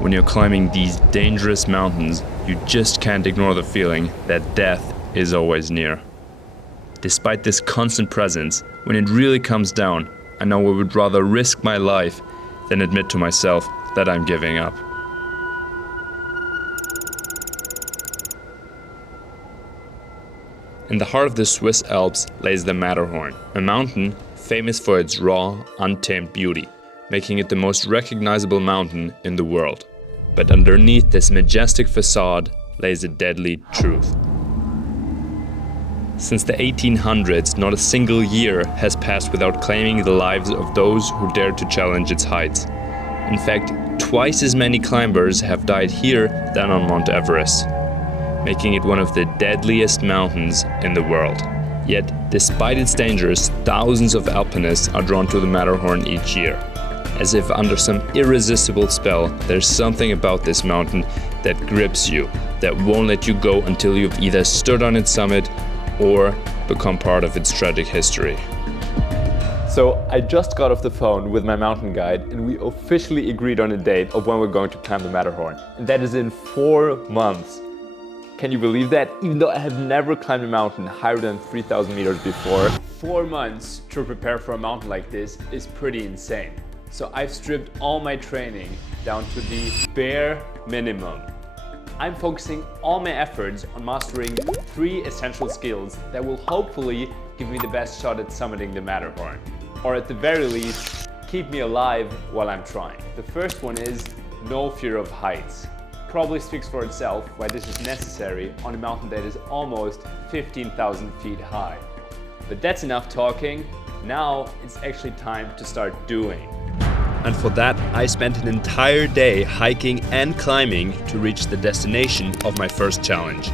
When you're climbing these dangerous mountains, you just can't ignore the feeling that death is always near. Despite this constant presence, when it really comes down, I know I would rather risk my life than admit to myself that I'm giving up. In the heart of the Swiss Alps lays the Matterhorn, a mountain famous for its raw, untamed beauty, making it the most recognizable mountain in the world. But underneath this majestic facade lays a deadly truth. Since the 1800s, not a single year has passed without claiming the lives of those who dared to challenge its heights. In fact, twice as many climbers have died here than on Mount Everest, making it one of the deadliest mountains in the world. Yet, despite its dangers, thousands of alpinists are drawn to the Matterhorn each year. As if under some irresistible spell, there's something about this mountain that grips you, that won't let you go until you've either stood on its summit or become part of its tragic history. So I just got off the phone with my mountain guide and we officially agreed on a date of when we're going to climb the Matterhorn. And that is in 4 months. Can you believe that? Even though I have never climbed a mountain higher than 3,000 meters before, 4 months to prepare for a mountain like this is pretty insane. So I've stripped all my training down to the bare minimum. I'm focusing all my efforts on mastering 3 essential skills that will hopefully give me the best shot at summiting the Matterhorn. Or at the very least, keep me alive while I'm trying. The first one is no fear of heights. Probably speaks for itself why this is necessary on a mountain that is almost 15,000 feet high. But that's enough talking. Now it's actually time to start doing. And for that, I spent an entire day hiking and climbing to reach the destination of my first challenge.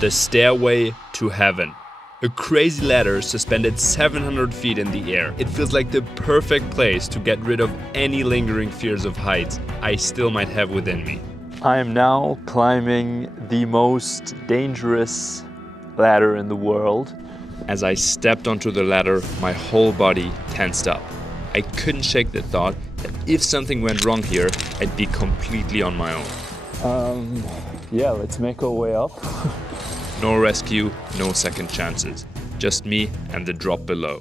The Stairway to Heaven. A crazy ladder suspended 700 feet in the air. It feels like the perfect place to get rid of any lingering fears of heights I still might have within me. I am now climbing the most dangerous ladder in the world. As I stepped onto the ladder, my whole body tensed up. I couldn't shake the thought that if something went wrong here, I'd be completely on my own. Yeah, let's make our way up. No rescue, no second chances. Just me and the drop below.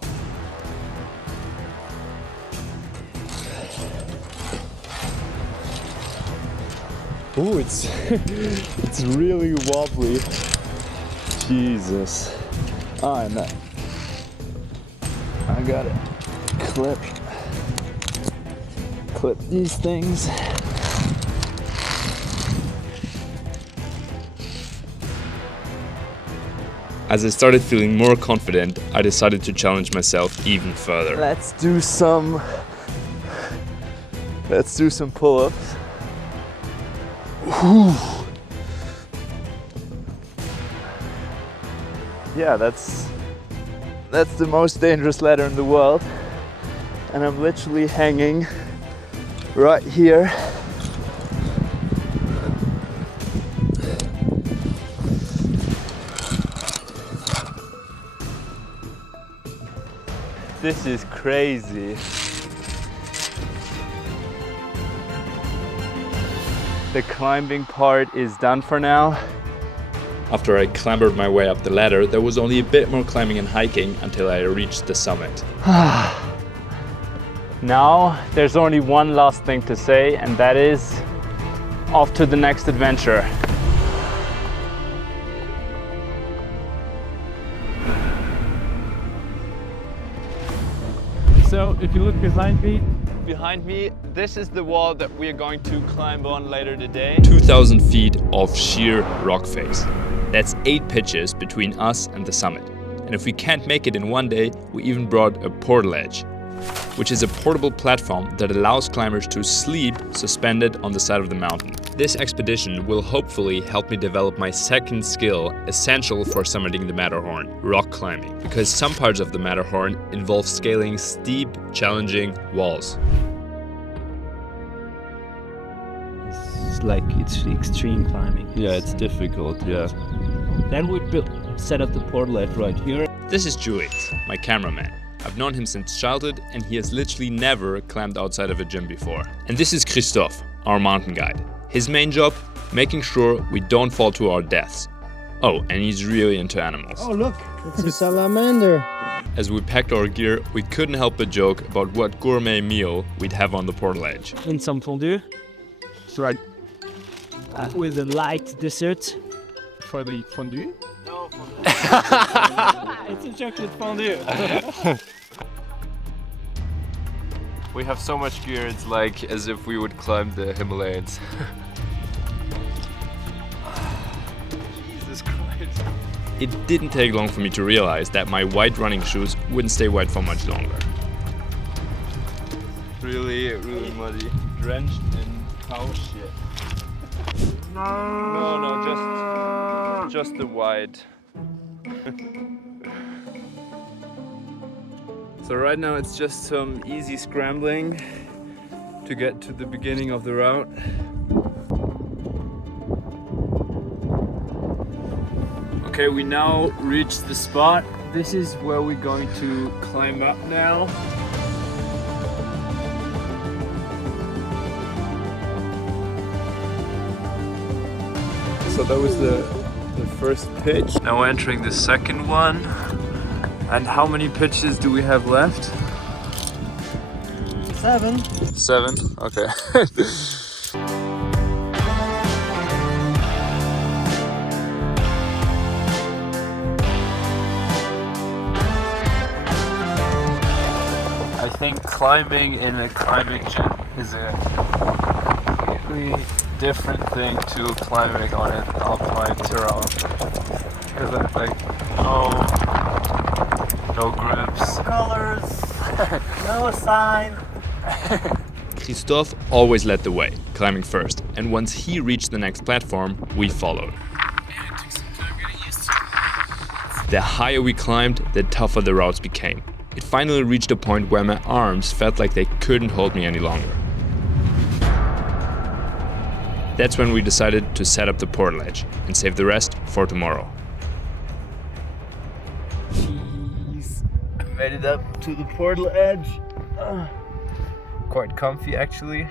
Ooh, it's really wobbly. Jesus. I gotta clip these things. As I started feeling more confident, I decided to challenge myself even further. Let's do some pull-ups. Whew. Yeah, that's the most dangerous ladder in the world. And I'm literally hanging right here. This is crazy. The climbing part is done for now. After I clambered my way up the ladder, there was only a bit more climbing and hiking until I reached the summit. Now there's only one last thing to say, and that is off to the next adventure. So if you look behind me, this is the wall that we are going to climb on later today. 2,000 feet of sheer rock face. That's 8 pitches between us and the summit. And if we can't make it in one day, we even brought a portal edge, which is a portable platform that allows climbers to sleep suspended on the side of the mountain. This expedition will hopefully help me develop my second skill essential for summiting the Matterhorn, rock climbing, because some parts of the Matterhorn involve scaling steep, challenging walls. It's extreme climbing. Yeah, it's difficult, yeah. Then we set up the portal edge right here. This is Julius, my cameraman. I've known him since childhood and he has literally never climbed outside of a gym before. And this is Christophe, our mountain guide. His main job? Making sure we don't fall to our deaths. Oh, and he's really into animals. Oh look, it's a salamander. As we packed our gear, we couldn't help but joke about what gourmet meal we'd have on the portal edge. And some fondue. Right. With a light dessert. For the fondue? No, it's a chocolate fondue. We have so much gear, it's like as if we would climb the Himalayas. Jesus Christ. It didn't take long for me to realize that my white running shoes wouldn't stay wet for much longer. Really muddy. Drenched in cow shit. No, just the white. So right now it's just some easy scrambling to get to the beginning of the route. Okay, we now reached the spot. This is where we're going to climb up now. So that was the first pitch. Now we're entering the second one. And how many pitches do we have left? 7. 7? Okay. I think climbing in a climbing gym is a completely different thing to climbing on an alpine terrain. Because it's like, no grips. Colors. No sign. Christophe always led the way, climbing first, and once he reached the next platform, we followed. The higher we climbed, the tougher the routes became. It finally reached a point where my arms felt like they couldn't hold me any longer. That's when we decided to set up the portal edge and save the rest for tomorrow. Jeez, I made it up to the portal edge. Quite comfy actually.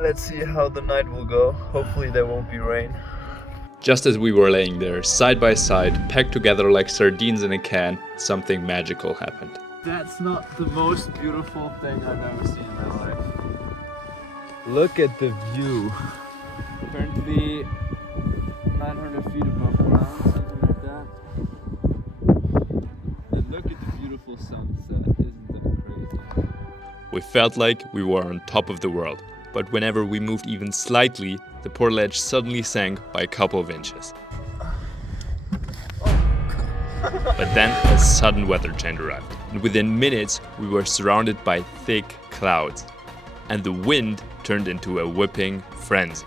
Let's see how the night will go. Hopefully there won't be rain. Just as we were laying there, side by side, packed together like sardines in a can, something magical happened. That's not the most beautiful thing I've ever seen in my life. Look at the view. Currently 900 feet above ground, something like that. And look at the beautiful sunset, isn't that crazy? We felt like we were on top of the world, but whenever we moved even slightly, the portal edge suddenly sank by a couple of inches. But then a sudden weather change arrived, and within minutes we were surrounded by thick clouds, and the wind turned into a whipping frenzy.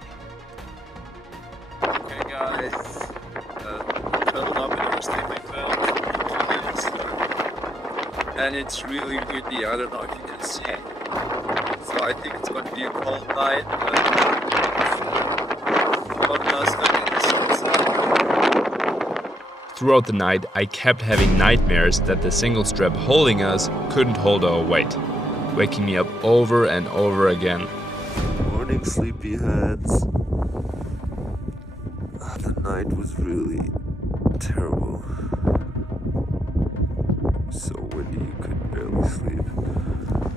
Okay guys, curled up in our sleeping bag, and it's really windy. I don't know if you can see. So I think it's going to be a cold night. Throughout the night, I kept having nightmares that the single strap holding us couldn't hold our weight, waking me up over and over again. Morning, sleepyheads. The night was really terrible. So windy you could barely sleep.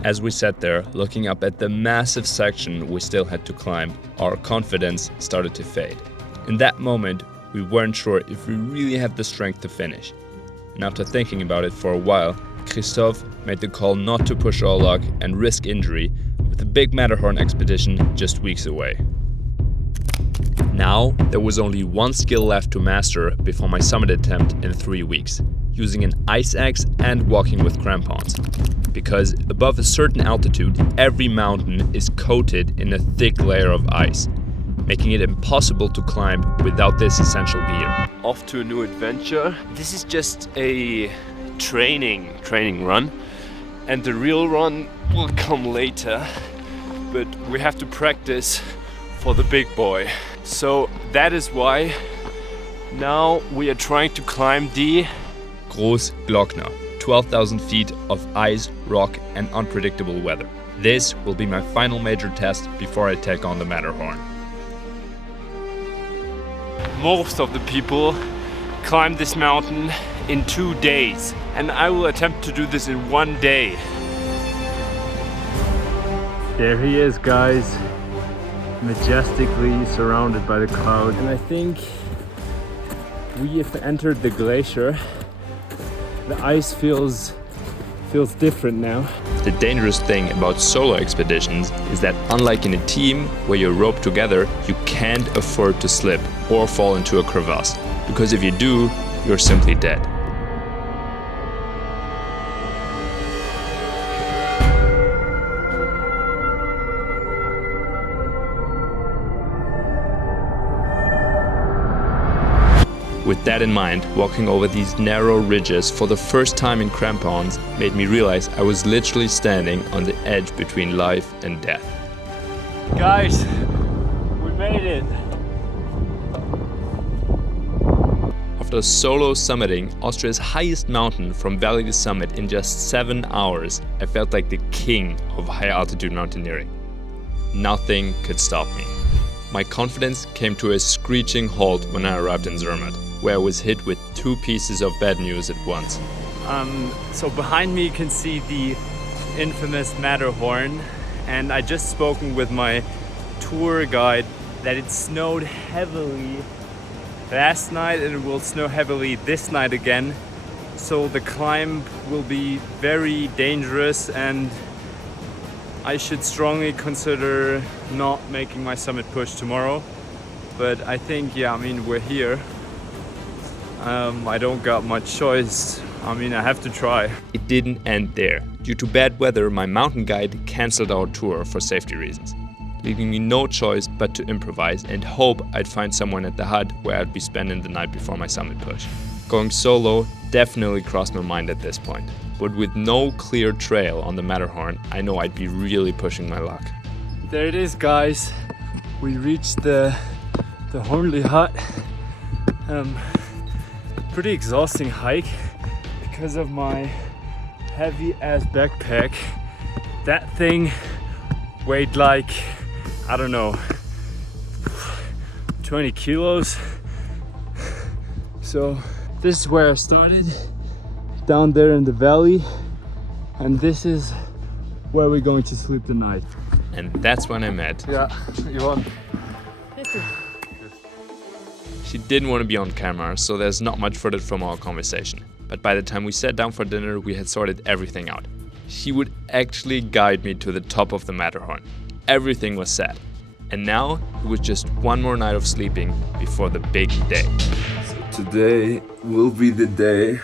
As we sat there, looking up at the massive section we still had to climb, our confidence started to fade. In that moment, we weren't sure if we really had the strength to finish. And after thinking about it for a while, Christophe made the call not to push our luck and risk injury with the big Matterhorn expedition just weeks away. Now, there was only one skill left to master before my summit attempt in 3 weeks, using an ice axe and walking with crampons. Because above a certain altitude, every mountain is coated in a thick layer of ice, making it impossible to climb without this essential gear. Off to a new adventure. This is just a training run, and the real run will come later, but we have to practice for the big boy. So that is why now we are trying to climb the Großglockner, 12,000 feet of ice, rock and unpredictable weather. This will be my final major test before I take on the Matterhorn. Most of the people climb this mountain in 2 days, and I will attempt to do this in 1 day. There he is, guys, majestically surrounded by the clouds. And I think we have entered the glacier. The ice feels different now. The dangerous thing about solo expeditions is that unlike in a team where you're roped together, you can't afford to slip or fall into a crevasse, because if you do, you're simply dead. With that in mind, walking over these narrow ridges for the first time in Crampons made me realize I was literally standing on the edge between life and death. Guys, we made it. After solo summiting Austria's highest mountain from valley to summit in just 7 hours, I felt like the king of high altitude mountaineering. Nothing could stop me. My confidence came to a screeching halt when I arrived in Zermatt, where I was hit with 2 pieces of bad news at once. So behind me you can see the infamous Matterhorn, and I just spoken with my tour guide that it snowed heavily last night and it will snow heavily this night again. So the climb will be very dangerous and I should strongly consider not making my summit push tomorrow. But I think, yeah, I mean, we're here. I don't got much choice. I mean, I have to try. It didn't end there. Due to bad weather, my mountain guide cancelled our tour for safety reasons, leaving me no choice but to improvise and hope I'd find someone at the hut where I'd be spending the night before my summit push. Going solo definitely crossed my mind at this point, but with no clear trail on the Matterhorn, I know I'd be really pushing my luck. There it is, guys. We reached the Hornli hut. Pretty exhausting hike because of my heavy ass backpack. That thing weighed like, I don't know, 20 kilos. So this is where I started, down there in the valley, and this is where we're going to sleep tonight. And that's when I met. Yeah, Yvonne. She didn't want to be on camera, so there's not much footage from our conversation. But by the time we sat down for dinner, we had sorted everything out. She would actually guide me to the top of the Matterhorn. Everything was set. And now it was just one more night of sleeping before the big day. So today will be the day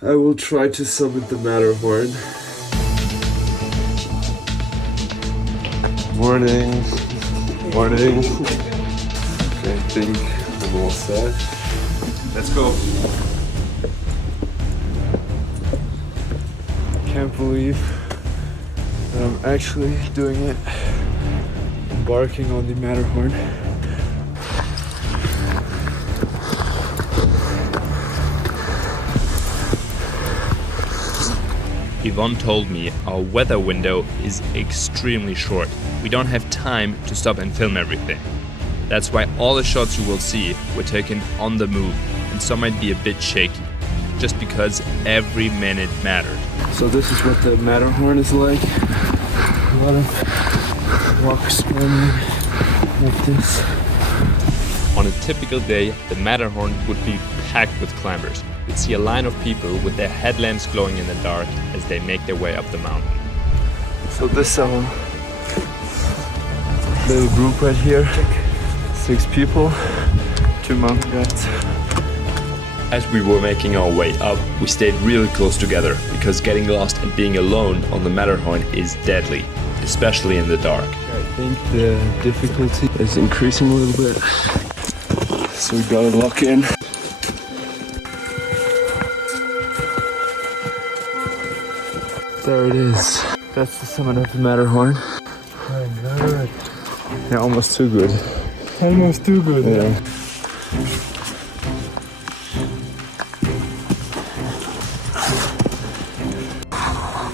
I will try to summit the Matterhorn. Morning. Morning. Okay, I think I'm all set. Let's go. Can't believe that I'm actually doing it. Embarking on the Matterhorn. Yvonne told me our weather window is extremely short. We don't have time to stop and film everything. That's why all the shots you will see were taken on the move, and some might be a bit shaky, just because every minute mattered. So this is what the Matterhorn is like. A lot of walks running like this. On a typical day, the Matterhorn would be packed with climbers. You'd see a line of people with their headlamps glowing in the dark as they make their way up the mountain. So this little group right here, 6 people, 2 mountain guides. As we were making our way up, we stayed really close together because getting lost and being alone on the Matterhorn is deadly, especially in the dark. I think the difficulty is increasing a little bit, so we gotta lock in. There it is. That's the summit of the Matterhorn. Oh, good. Yeah, almost too good. Almost too good. Yeah.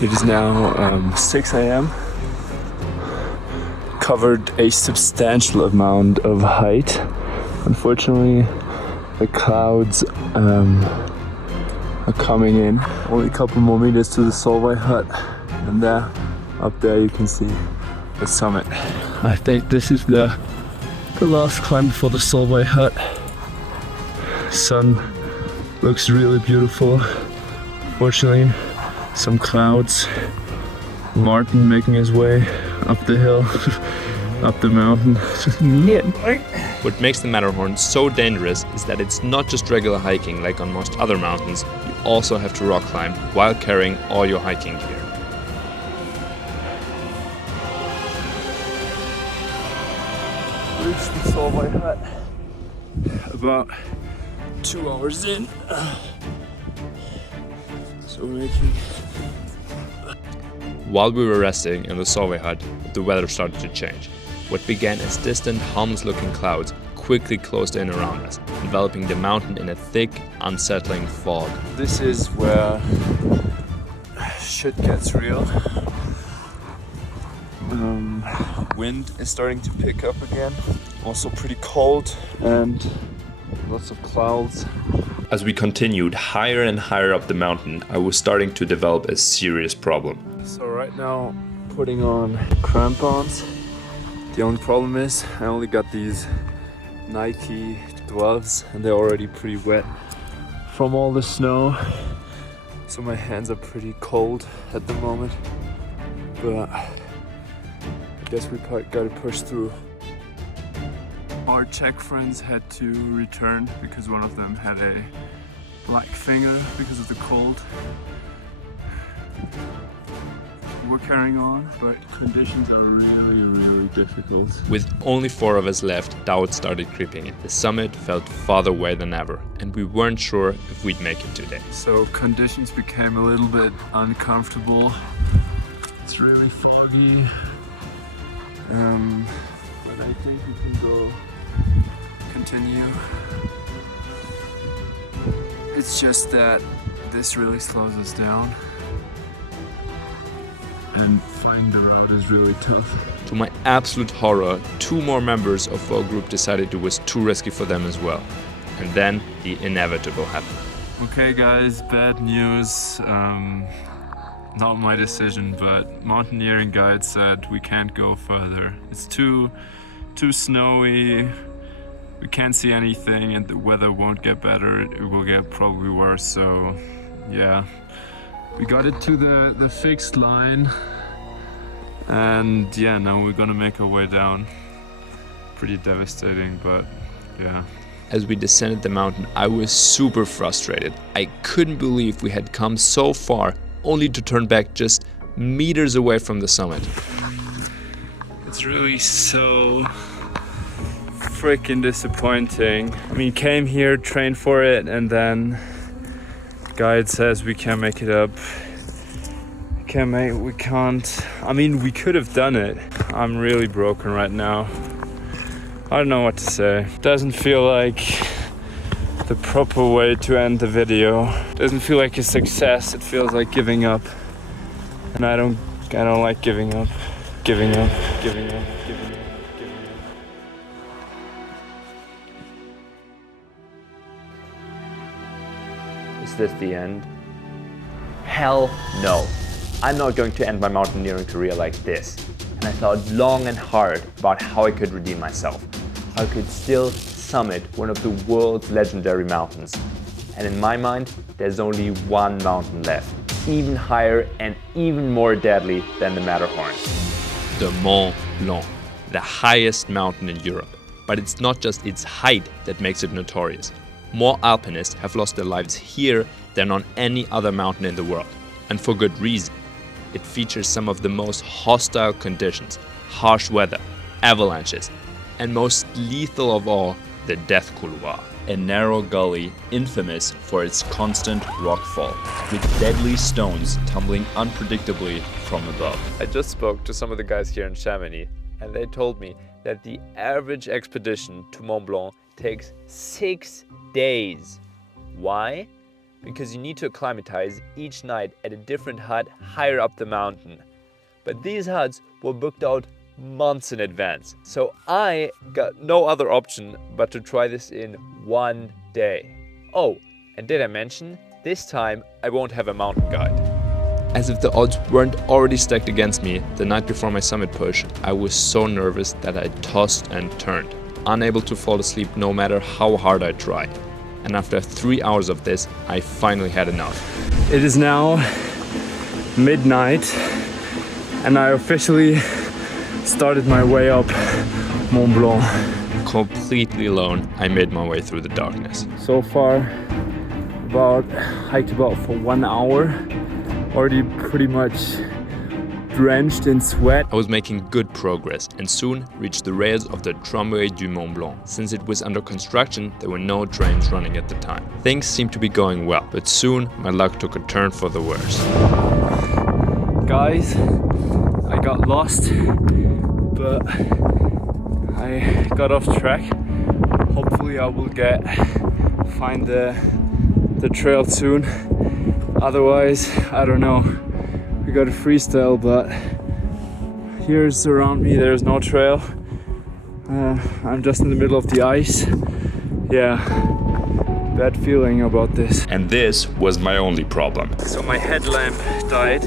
It is now 6 a.m. Covered a substantial amount of height. Unfortunately, the clouds are coming in. Only a couple more meters to the Solvay hut, and there, up there, you can see the summit. I think this is the last climb before the Solvay hut. Sun looks really beautiful. Fortunately, some clouds. Martin making his way up the hill, up the mountain. What makes the Matterhorn so dangerous is that it's not just regular hiking like on most other mountains, you also have to rock climb while carrying all your hiking gear. Reached the Solvay hut about 2 hours in. So we're making... While we were resting in the Solvay hut, the weather started to change. What began as distant, harmless-looking clouds quickly closed in around us, enveloping the mountain in a thick, unsettling fog. This is where shit gets real. Wind is starting to pick up again. Also pretty cold and lots of clouds. As we continued higher and higher up the mountain, I was starting to develop a serious problem. So right now, putting on crampons. The only problem is I only got these Nike gloves and they're already pretty wet from all the snow. So my hands are pretty cold at the moment. But I guess we gotta push through. Our Czech friends had to return because one of them had a black finger because of the cold. We're carrying on, but conditions are really difficult. With only 4 of us left, doubt started creeping in. The summit felt farther away than ever, and we weren't sure if we'd make it today. So conditions became a little bit uncomfortable. It's really foggy. But I think we can continue. It's just that this really slows us down. And finding the route is really tough. To my absolute horror, 2 more members of our group decided it was too risky for them as well. And then the inevitable happened. Okay guys, bad news. Not my decision, but mountaineering guide said we can't go further. It's too snowy, we can't see anything, and the weather won't get better, it will get probably worse, so yeah. We got it to the fixed line, and yeah, now we're gonna make our way down. Pretty devastating, but yeah. As we descended the mountain, I was super frustrated. I couldn't believe we had come so far, only to turn back just meters away from the summit. It's really so freaking disappointing. I mean, came here, trained for it, and then guide says we can't make it up. We can't. I mean, we could have done it. I'm really broken right now. I don't know what to say. Doesn't feel like the proper way to end the video. Doesn't feel like a success. It feels like giving up. And I don't like giving up. Giving up. Is this the end? Hell no. I'm not going to end my mountaineering career like this. And I thought long and hard about how I could redeem myself. How I could still summit one of the world's legendary mountains. And in my mind, there's only one mountain left, even higher and even more deadly than the Matterhorn. The Mont Blanc, the highest mountain in Europe. But it's not just its height that makes it notorious. More alpinists have lost their lives here than on any other mountain in the world. And for good reason. It features some of the most hostile conditions, harsh weather, avalanches, and most lethal of all, the Death Couloir, a narrow gully infamous for its constant rockfall, with deadly stones tumbling unpredictably from above. I just spoke to some of the guys here in Chamonix, and they told me that the average expedition to Mont Blanc takes 6 days. Why? because you need to acclimatize each night at a different hut higher up the mountain. But these huts were booked out months in advance, so I got no other option but to try this in one day. Oh, and did I mention, this time I won't have a mountain guide. As if the odds weren't already stacked against me, the night before my summit push, I was so nervous that I tossed and turned, unable to fall asleep no matter how hard I tried. And after 3 hours of this, I finally had enough. It is now midnight and I officially started my way up Mont Blanc. Completely alone, I made my way through the darkness. So far, hiked about for 1 hour. Already pretty much drenched in sweat. I was making good progress and soon reached the rails of the Tramway du Mont Blanc. Since it was under construction, there were no trains running at the time. Things seemed to be going well, but soon my luck took a turn for the worse. Guys, I got lost, but I got off track. Hopefully I will find the trail soon. Otherwise, I don't know. We got a freestyle, but here's around me, there's no trail. I'm just in the middle of the ice. Yeah, bad feeling about this. And this was my only problem. So my headlamp died.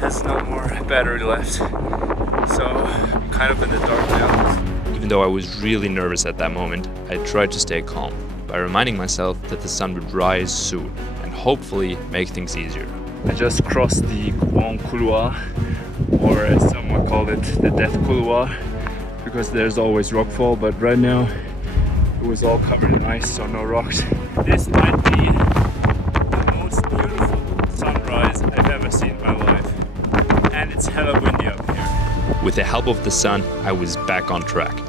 Has no more battery left. So I'm kind of in the dark now. Even though I was really nervous at that moment, I tried to stay calm by reminding myself that the sun would rise soon and hopefully make things easier. I just crossed the Grand Couloir, or as someone called it, the Death Couloir, because there's always rockfall, but right now it was all covered in ice, so no rocks. This might be the most beautiful sunrise I've ever seen in my life, and it's hella windy up here. With the help of the sun, I was back on track.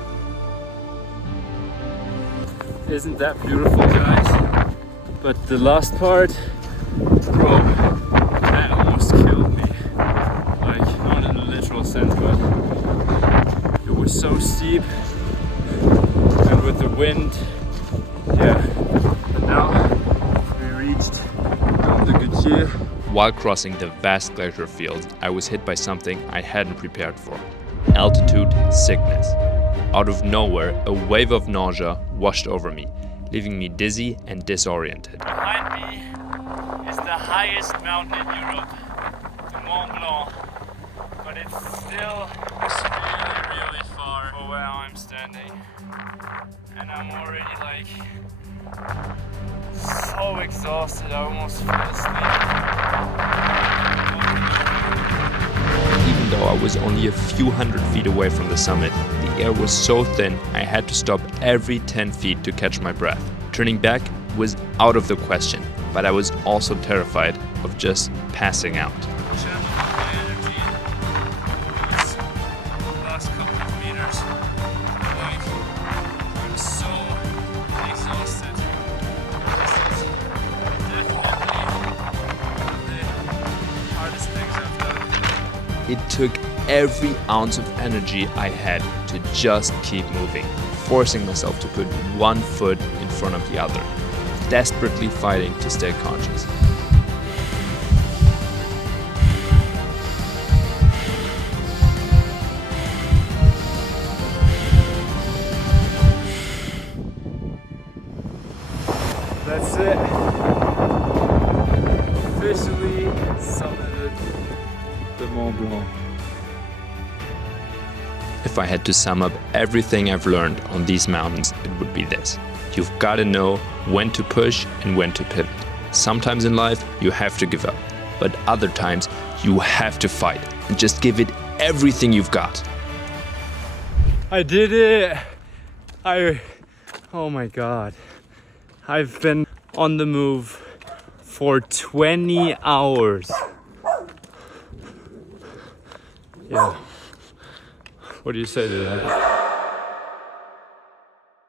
Isn't that beautiful, guys? But the last part, bro, that almost killed me. Like, not in a literal sense, but it was so steep, and with the wind, yeah. But now we reached the Gutier. While crossing the vast glacier fields, I was hit by something I hadn't prepared for: altitude sickness. Out of nowhere, a wave of nausea washed over me, leaving me dizzy and disoriented. Behind me is the highest mountain in Europe, the Mont Blanc, but it's still really far from where I'm standing. And I'm already like so exhausted, I almost fell asleep. Even though I was only a few hundred feet away from the summit, the air was so thin I had to stop every 10 feet to catch my breath. Turning back was out of the question, but I was also terrified of just passing out. Last couple of meters, like, I'm so exhausted. This is definitely one of the hardest things I've done. It took every ounce of energy I had to just keep moving, forcing myself to put one foot in front of the other, desperately fighting to stay conscious. That's it. Officially summited the Mont Blanc. If I had to sum up everything I've learned on these mountains, it would be this: you've got to know when to push and when to pivot. Sometimes in life you have to give up, but other times you have to fight and just give it everything you've got. I did it! Oh my god. I've been on the move for 20 hours. Yeah. What do you say to that?